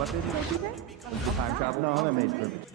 What did you say? The time travel? No, that made perfect.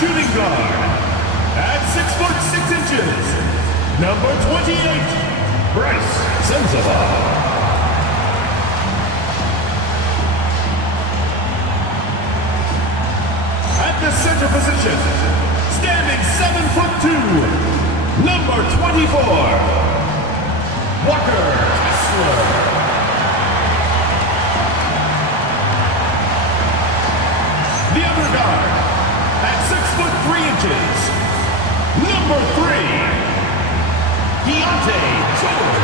Shooting guard at 6'6" number 28, Bryce Sensabaugh. At the center position, standing 7'2", number 24, Walker Kessler. The other guard at 6'3", number 3, Deontay George.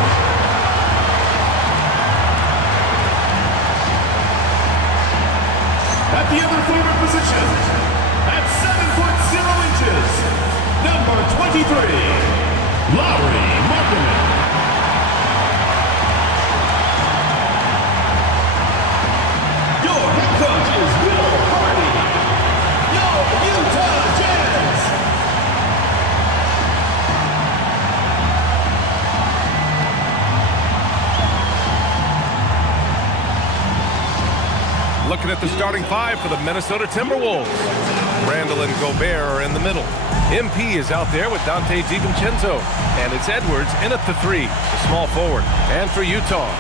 At the other forward position, at 7'0", number 23, Lauri Markkanen. Your head coach is Will Hardy. Your Utah Jazz. Looking at the starting five for the Minnesota Timberwolves. Randall and Gobert are in the middle. MP is out there with Dante DiVincenzo. And it's Edwards in at the 3, the small forward. And for Utah,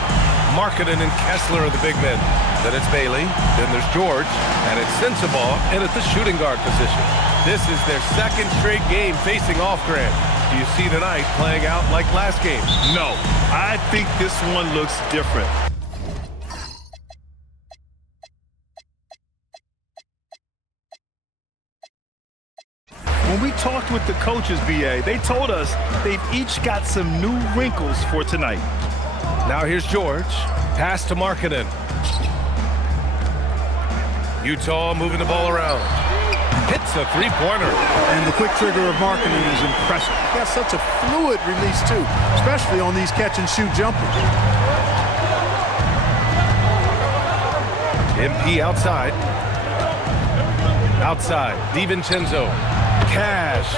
Markkanen and Kessler are the big men. Then it's Bailey, then there's George, and it's Sensabaugh in at the shooting guard position. This is their second straight game facing off Grant. Do you see tonight playing out like last game? No, I think this one looks different. When we talked with the coaches, BA, they told us they've each got some new wrinkles for tonight. Now here's George. Pass to Markkanen. Utah moving the ball around. Hits a three-pointer. And the quick trigger of Markkanen is impressive. He has such a fluid release, too, especially on these catch-and-shoot jumpers. MP outside. Outside. DiVincenzo. Cash.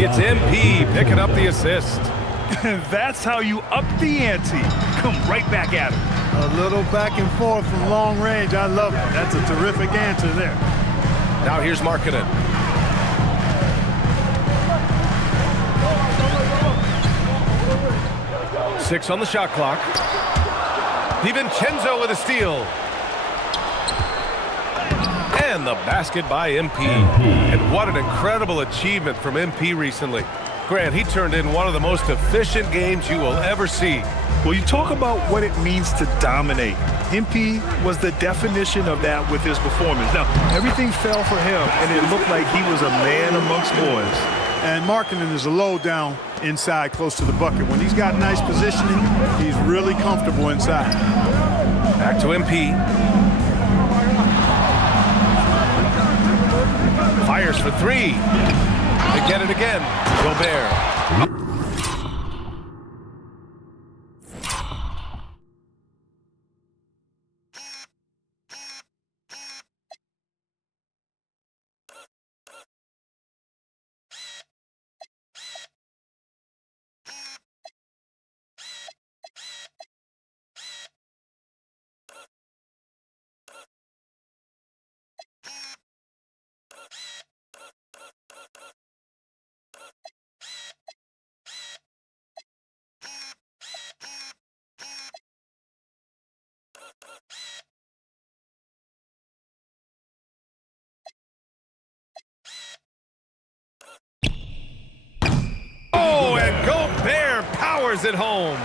It's MP picking up the assist. And that's how you up the ante. Come right back at him. A little back and forth from long range. I love it. That's a terrific answer there. Now here's Markkanen. Six on the shot clock. DiVincenzo with a steal. And the basket by MP. And what an incredible achievement from MP recently. Grant, he turned in one of the most efficient games you will ever see. Well, you talk about what it means to dominate. MP was the definition of that with his performance. Now, everything fell for him, and it looked like he was a man amongst boys. And Markkanen is a low down inside close to the bucket. When he's got nice positioning, he's really comfortable inside. Back to MP. Fires for three. They get it again. Gobert. Oh, and Gobert powers it home.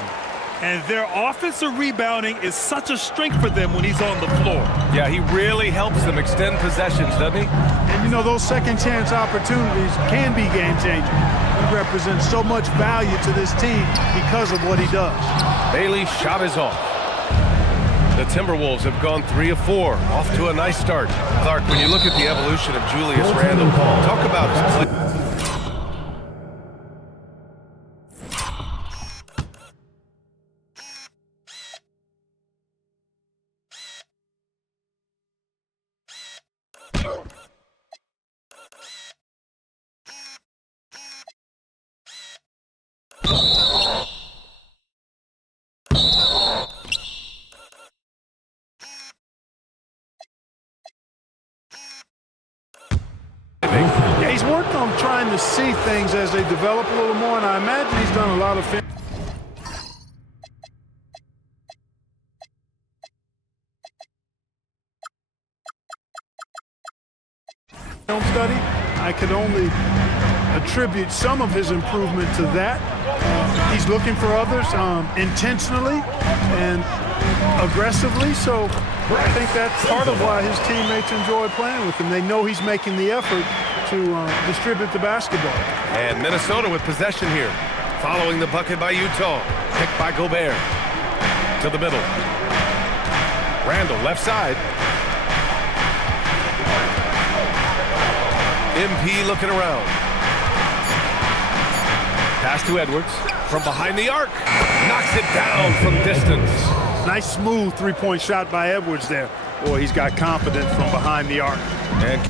And their offensive rebounding is such a strength for them when he's on the floor. Yeah, he really helps them extend possessions, doesn't he? And you know, those second chance opportunities can be game changing. He represents so much value to this team because of what he does. Bailey's shot is off. The Timberwolves have gone 3 of 4, off to a nice start. Clark, when you look at the evolution of Julius Randle, talk about his play. Yeah, he's worked on trying to see things as they develop a little more, and I imagine he's done a lot of film study. I could only attribute some of his improvement to that. He's looking for others intentionally and aggressively, so I think that's part of why his teammates enjoy playing with him. They know he's making the effort to distribute the basketball. And Minnesota with possession here, following the bucket by Utah. Picked by Gobert. To the middle. Randle, left side. MP looking around. Pass to Edwards. From behind the arc. Knocks it down from distance. Nice smooth three-point shot by Edwards there. Boy, he's got confidence from behind the arc. And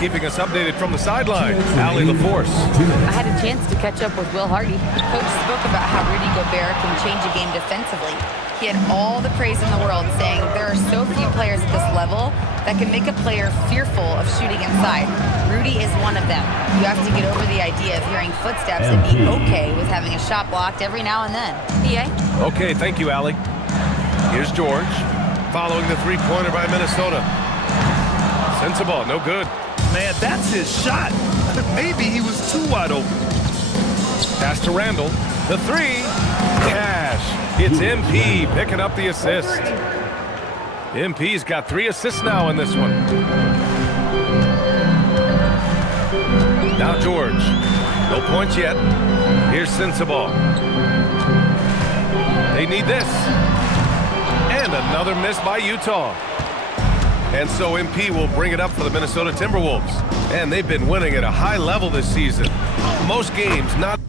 keeping us updated from the sideline, Allie LaForce. I had a chance to catch up with Will Hardy. Coach spoke about how Rudy Gobert can change a game defensively. He had all the praise in the world, saying there are so few players at this level that can make a player fearful of shooting inside. Rudy is one of them. You have to get over the idea of hearing footsteps and be okay with having a shot blocked every now and then. PA? Okay, thank you, Allie. Here's George, following the three-pointer by Minnesota. Sensabaugh, no good. Man, that's his shot. Maybe he was too wide open. Pass to Randle. The three. Cash. It's MP picking up the assist. MP's got 3 assists now in this one. Now George. No points yet. Here's Sensabaugh. They need this. And another miss by Utah. And so MP will bring it up for the Minnesota Timberwolves. And they've been winning at a high level this season. Most games not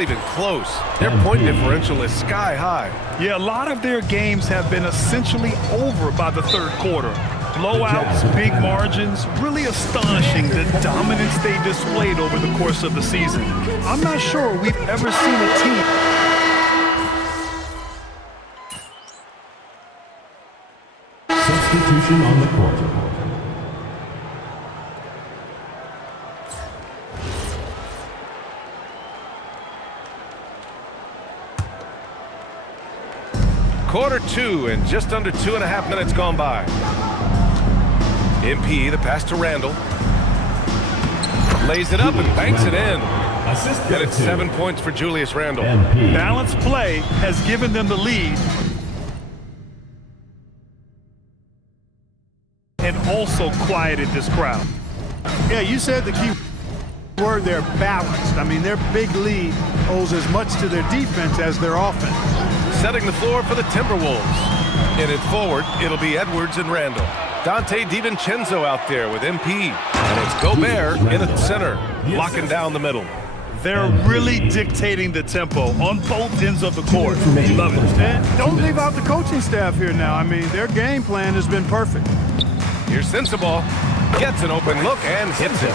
even close. Their point differential is sky high. Yeah, a lot of their games have been essentially over by the third quarter. Blowouts, big margins, really astonishing the dominance they displayed over the course of the season. I'm not sure we've ever seen a team. Substitution on the court. Quarter two and just under 2.5 minutes gone by. MP, the pass to Randall. Lays it up and banks it in. And it's 7 points for Julius Randle. Balanced play has given them the lead. And also quieted this crowd. Yeah, you said the key word there, balanced. I mean, their big lead owes as much to their defense as their offense. Setting the floor for the Timberwolves. In it forward, it'll be Edwards and Randall. Dante DiVincenzo out there with MP. And it's Gobert in the center, locking down the middle. They're really dictating the tempo on both ends of the court. Love it. And don't leave out the coaching staff here now. I mean, their game plan has been perfect. Here's Sensabaugh. Gets an open look and hits it.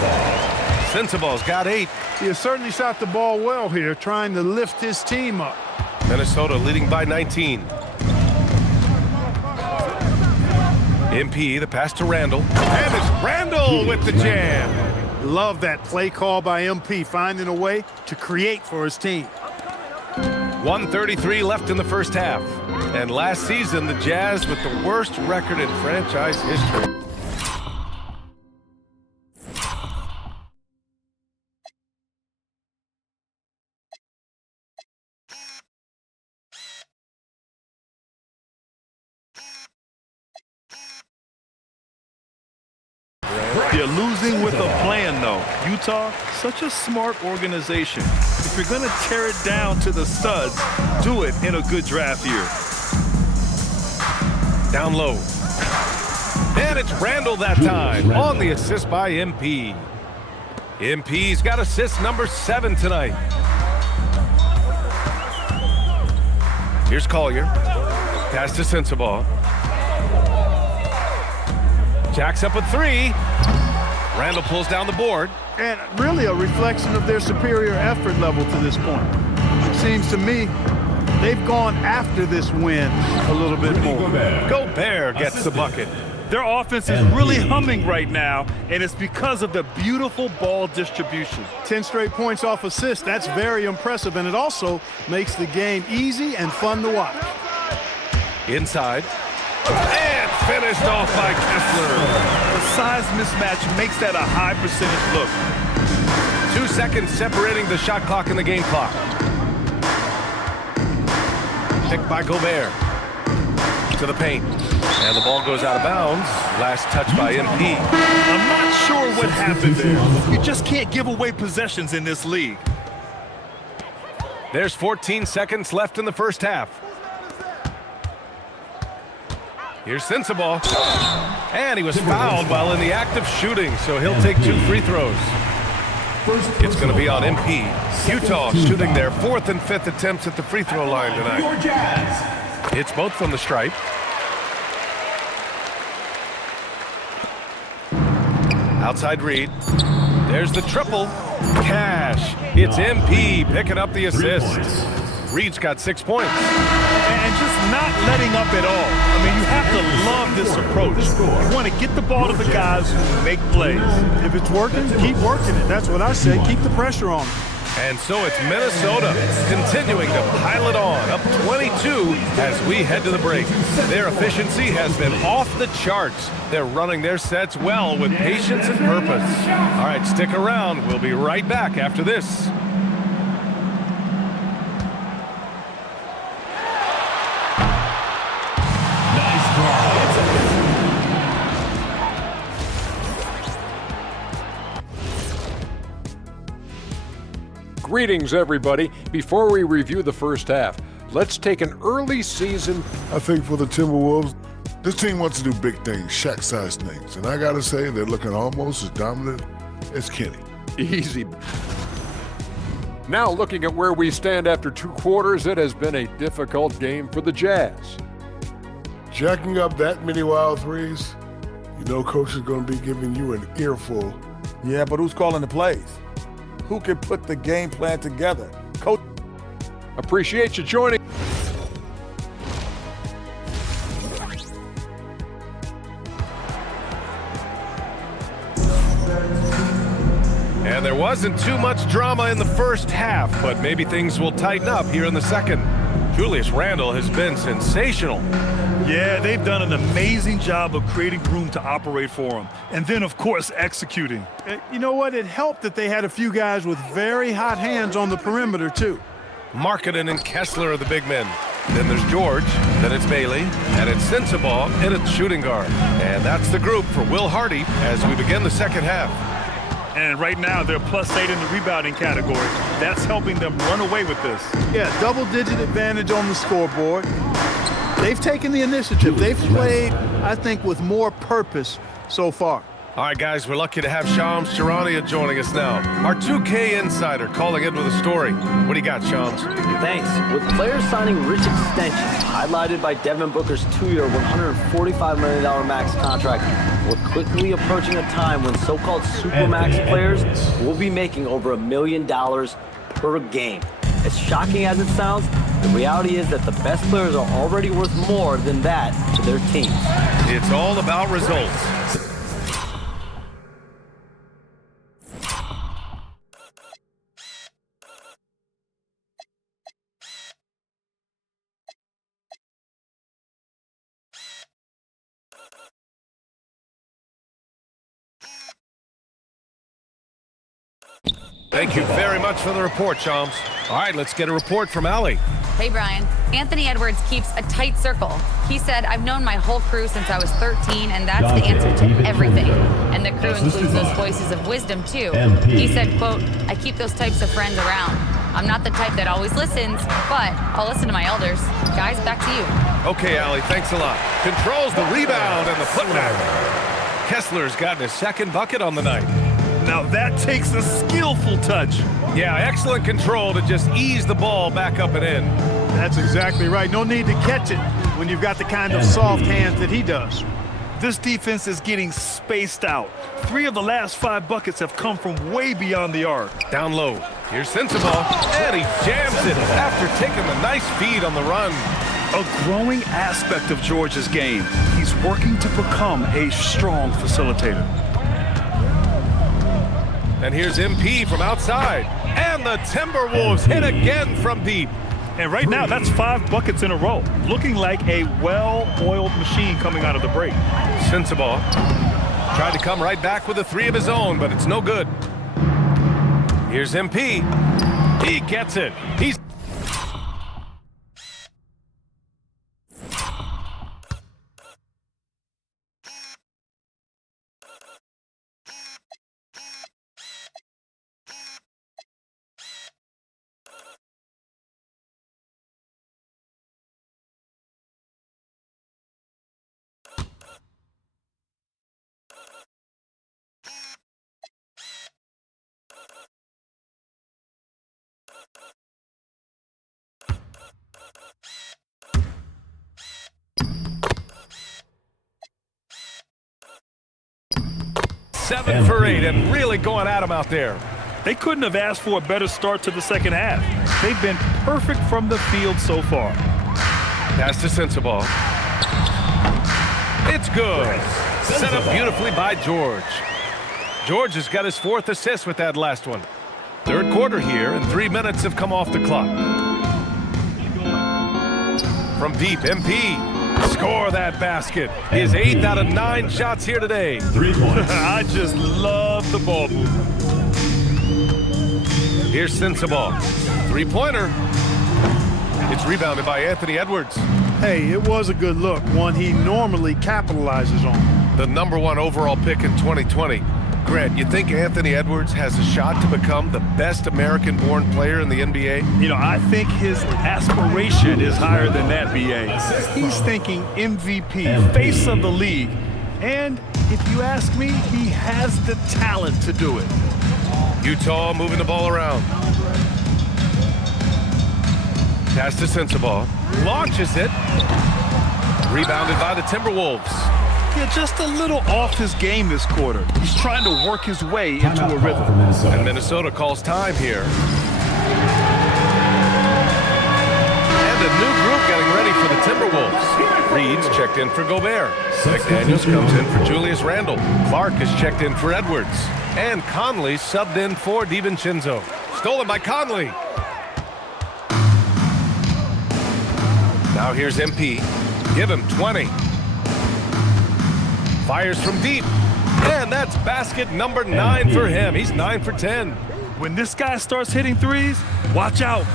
Sensabaugh's got 8. He has certainly shot the ball well here, trying to lift his team up. Minnesota leading by 19. MP, the pass to Randall. And it's Randall with the jam. Love that play call by MP, finding a way to create for his team. 1:33 left in the first half. And last season, the Jazz with the worst record in franchise history. They're losing with a plan, though. Utah, such a smart organization. If you're going to tear it down to the studs, do it in a good draft year. Down low. And it's Randall that time on the assist by MP. MP's got assist number 7 tonight. Here's Collier. Pass to Sensabaugh. Jacks up a 3. Randall pulls down the board. And really a reflection of their superior effort level to this point. It seems to me they've gone after this win a little bit more. Gobert gets the bucket. Their offense is really humming right now, and it's because of the beautiful ball distribution. 10 straight points off assists. That's very impressive, and it also makes the game easy and fun to watch. Inside. And finished off by Kessler. The size mismatch makes that a high percentage look. 2 seconds separating the shot clock and the game clock. Picked by Gobert. To the paint. And the ball goes out of bounds. Last touch by MP. I'm not sure what happened there. You just can't give away possessions in this league. There's 14 seconds left in the first half. Here's Sensabaugh. And he was fouled while in the act of shooting, so he'll take 2 free throws. It's going to be on MP. Utah shooting their 4th and 5th attempts at the free throw line tonight. It's both from the stripe. Outside Reed. There's the triple. Cash. It's MP picking up the assist. Reed's got 6 points. And just not letting up at all. I mean, you have to love this approach. You want to get the ball to the guys who make plays. If it's working, keep working it. That's what I say. Keep the pressure on. And so it's Minnesota continuing to pile it on, up 22 as we head to the break. Their efficiency has been off the charts. They're running their sets well with patience and purpose. All right, stick around. We'll be right back after this. Greetings, everybody. Before we review the first half, let's take an early season. I think for the Timberwolves, this team wants to do big things, Shaq-sized things. And I got to say, they're looking almost as dominant as Kenny. Easy. Now looking at where we stand after 2 quarters, it has been a difficult game for the Jazz. Jacking up that many wild threes, you know Coach is going to be giving you an earful. Yeah, but who's calling the plays? Who can put the game plan together? Coach. Appreciate you joining. And there wasn't too much drama in the first half, but maybe things will tighten up here in the second. Julius Randle has been sensational. Yeah, they've done an amazing job of creating room to operate for him. And then, of course, executing. You know what? It helped that they had a few guys with very hot hands on the perimeter, too. Markkanen and Kessler are the big men. Then there's George, then it's Bailey, and it's Sensabaugh, and it's shooting guard. And that's the group for Will Hardy as we begin the second half. And right now, they're +8 in the rebounding category. That's helping them run away with this. Yeah, double-digit advantage on the scoreboard. They've taken the initiative. They've played, I think, with more purpose so far. All right, guys, we're lucky to have Shams Charania joining us now. Our 2K insider calling in with a story. What do you got, Shams? Thanks. With players signing rich extensions, highlighted by Devin Booker's 2-year, $145 million max contract, we're quickly approaching a time when so-called supermax players will be making over $1 million per game. As shocking as it sounds, the reality is that the best players are already worth more than that to their teams. It's all about results. Thank you very much for the report, Shams. All right, let's get a report from Allie. Hey, Brian. Anthony Edwards keeps a tight circle. He said, I've known my whole crew since I was 13, and that's the answer to everything. And the crew includes those voices of wisdom, too. He said, quote, I keep those types of friends around. I'm not the type that always listens, but I'll listen to my elders. Guys, back to you. Okay, Allie, thanks a lot. Controls the rebound and the putback. Kessler's gotten his second bucket on the night. Now that takes a skillful touch. Yeah, excellent control to just ease the ball back up and in. That's exactly right. No need to catch it when you've got the kind of soft hands that he does. This defense is getting spaced out. 3 of the last 5 buckets have come from way beyond the arc. Down low. Here's Sensabaugh, and he jams it after taking a nice feed on the run. A growing aspect of George's game. He's working to become a strong facilitator. And here's MP from outside. And the Timberwolves hit again from deep. And right now, that's 5 buckets in a row. Looking like a well-oiled machine coming out of the break. Sensabaugh tried to come right back with a 3 of his own, but it's no good. Here's MP. He gets it. He's seven for 8 and really going at him out there. They couldn't have asked for a better start to the second half. They've been perfect from the field so far. Pass to Sensabaugh. It's good. Set up beautifully by George. George has got his 4th assist with that last one. Third quarter here, and 3 minutes have come off the clock. From deep, MP. Score that basket. His 8th out of 9 shots here today. 3 points. I just love the ball movement. Here's Sensabaugh. 3-pointer. It's rebounded by Anthony Edwards. Hey, it was a good look, one he normally capitalizes on. The #1 overall pick in 2020. Grant, you think Anthony Edwards has a shot to become the best American-born player in the NBA? You know, I think his aspiration is higher than that, B.A. He's thinking MVP, face of the league. And if you ask me, he has the talent to do it. Utah moving the ball around. Pass to Sensabaugh. Launches it. Rebounded by the Timberwolves. Yeah, just a little off his game this quarter. He's trying to work his way into a rhythm. And Minnesota calls time here. And a new group getting ready for the Timberwolves. Reed's checked in for Gobert. McDaniels comes in for Julius Randle. Clark is checked in for Edwards. And Conley subbed in for DiVincenzo. Stolen by Conley. Now here's MP. Give him 20. Fires from deep. And that's basket number 9 for him. He's 9 for 10. When this guy starts hitting threes, watch out.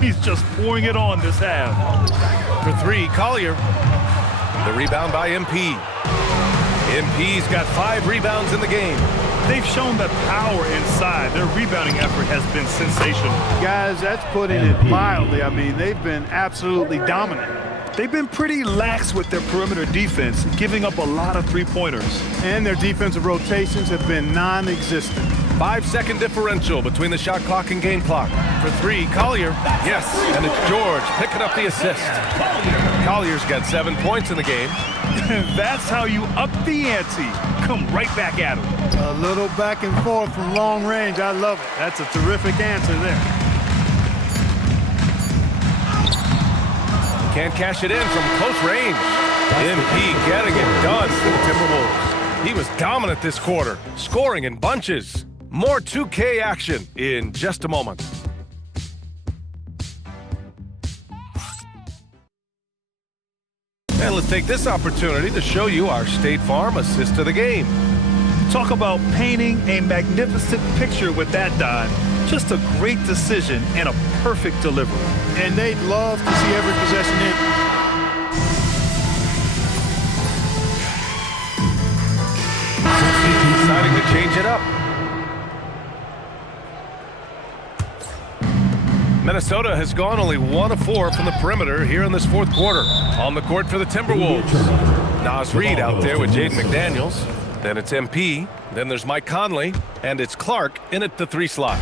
He's just pouring it on this half. For 3, Collier. The rebound by MP. MP's got 5 rebounds in the game. They've shown that power inside. Their rebounding effort has been sensational. Guys, that's putting it mildly. I mean, they've been absolutely dominant. They've been pretty lax with their perimeter defense, giving up a lot of three-pointers. And their defensive rotations have been non-existent. 5-second differential between the shot clock and game clock. For 3, Collier. Yes, and it's George picking up the assist. Collier's got 7 points in the game. That's how you up the ante. Come right back at him. A little back and forth from long range. I love it. That's a terrific answer there. Can't cash it in from close range. MP getting it done for the Timberwolves. He was dominant this quarter, scoring in bunches. More 2K action in just a moment. And let's take this opportunity to show you our State Farm assist of the game. Talk about painting a magnificent picture with that dime. Just a great decision and a perfect delivery. And they'd love to see every possession in. Deciding to change it up. Minnesota has gone only 1 of 4 from the perimeter here in this fourth quarter. On the court for the Timberwolves. Naz Reid out there with Jaden McDaniels. Then it's MP. Then there's Mike Conley. And it's Clark in at the 3 slot.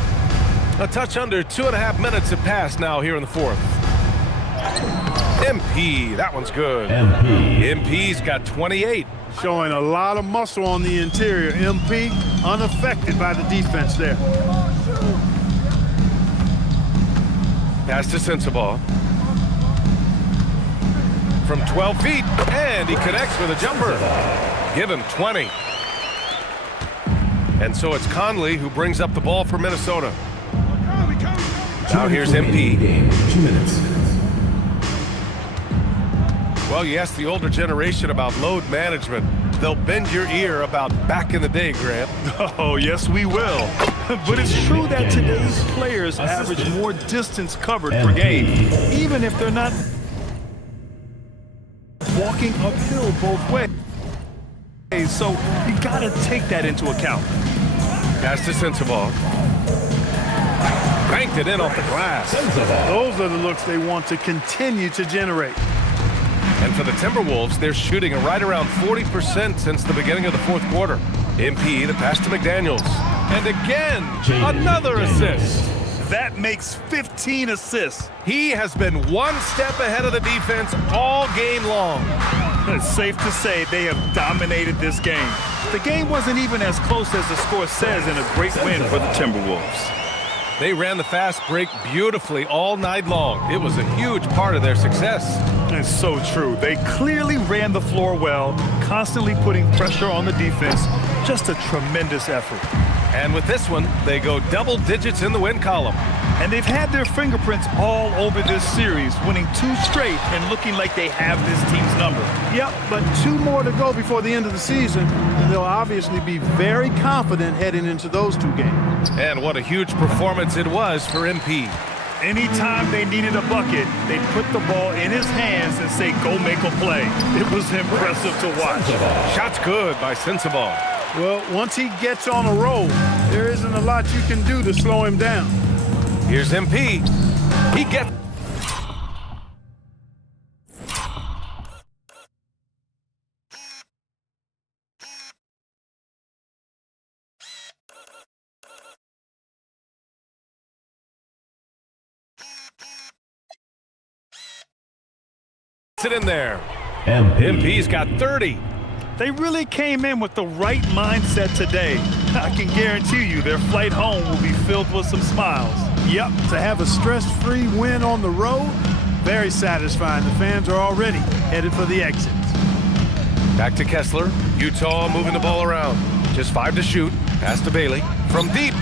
A touch under 2.5 minutes have passed now here in the fourth. MP, that one's good. MP's got 28. Showing a lot of muscle on the interior. MP unaffected by the defense there. Pass to Sensabaugh. From 12 feet, and he connects with a jumper. Give him 20. And so it's Conley who brings up the ball for Minnesota. Now here's MP. 2 minutes. Well, you ask the older generation about load management. They'll bend your ear about back in the day, Grant. Oh, yes, we will. But it's true that today's players average more distance covered per game, even if they're not walking uphill both ways. So you got to take that into account. Pass to Sensabaugh. Banked it in off the glass. Those are the looks they want to continue to generate. And for the Timberwolves, they're shooting right around 40% since the beginning of the fourth quarter. MP, the pass to McDaniels. And again, another assist. That makes 15 assists. He has been 1 step ahead of the defense all game long. It's safe to say they have dominated this game. The game wasn't even as close as the score says in a great win for the Timberwolves. They ran the fast break beautifully all night long. It was a huge part of their success. It's so true. They clearly ran the floor well, constantly putting pressure on the defense. Just a tremendous effort. And with this one, they go double digits in the win column. And they've had their fingerprints all over this series, winning 2 straight and looking like they have this team's number. Yep, but 2 more to go before the end of the season, and they'll obviously be very confident heading into those 2 games. And what a huge performance it was for MP. Anytime they needed a bucket, they'd put the ball in his hands and say, go make a play. It was impressive to watch. Shots good by Sensabaugh. Well, once he gets on a roll, there isn't a lot you can do to slow him down. Here's MP. He gets Sit in there. MP's got 30. They really came in with the right mindset today. I can guarantee you their flight home will be filled with some smiles. Yep, to have a stress-free win on the road, very satisfying. The fans are already headed for the exits. Back to Kessler. Utah moving the ball around. Just 5 to shoot. Pass to Bailey. From deep.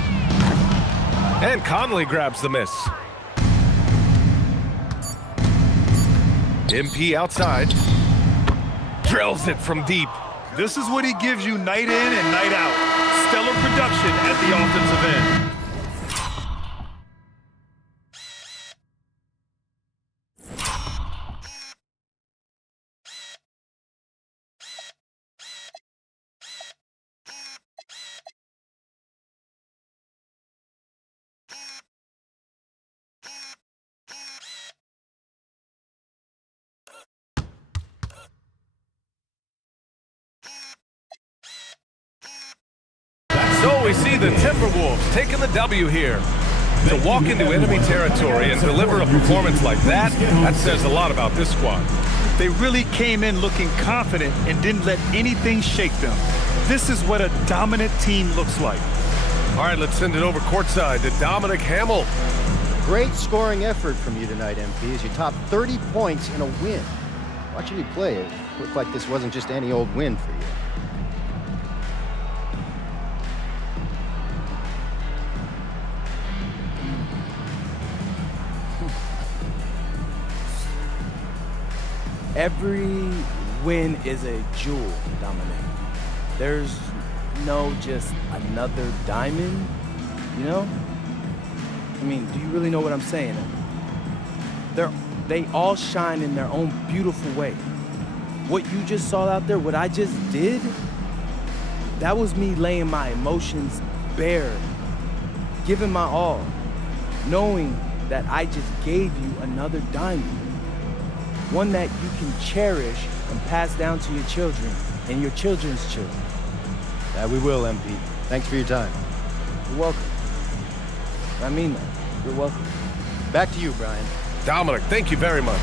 And Conley grabs the miss. MP outside. Drills it from deep. This is what he gives you night in and night out. Stellar production at the offensive end. So we see the Timberwolves taking the W here. To walk into enemy territory and deliver a performance like that, that says a lot about this squad. They really came in looking confident and didn't let anything shake them. This is what a dominant team looks like. All right, let's send it over courtside to Dominic Hamill. Great scoring effort from you tonight, MP, as you topped 30 points in a win. Watching you play, it looked like this wasn't just any old win for you. Every win is a jewel, Dominic. There's no just another diamond, you know? I mean, do you really know what I'm saying? They all shine in their own beautiful way. What you just saw out there, what I just did, that was me laying my emotions bare, giving my all, knowing that I just gave you another diamond. One that you can cherish and pass down to your children and your children's children. Yeah, we will, MP. Thanks for your time. You're welcome. I mean that. You're welcome. Back to you, Brian. Dominic, thank you very much.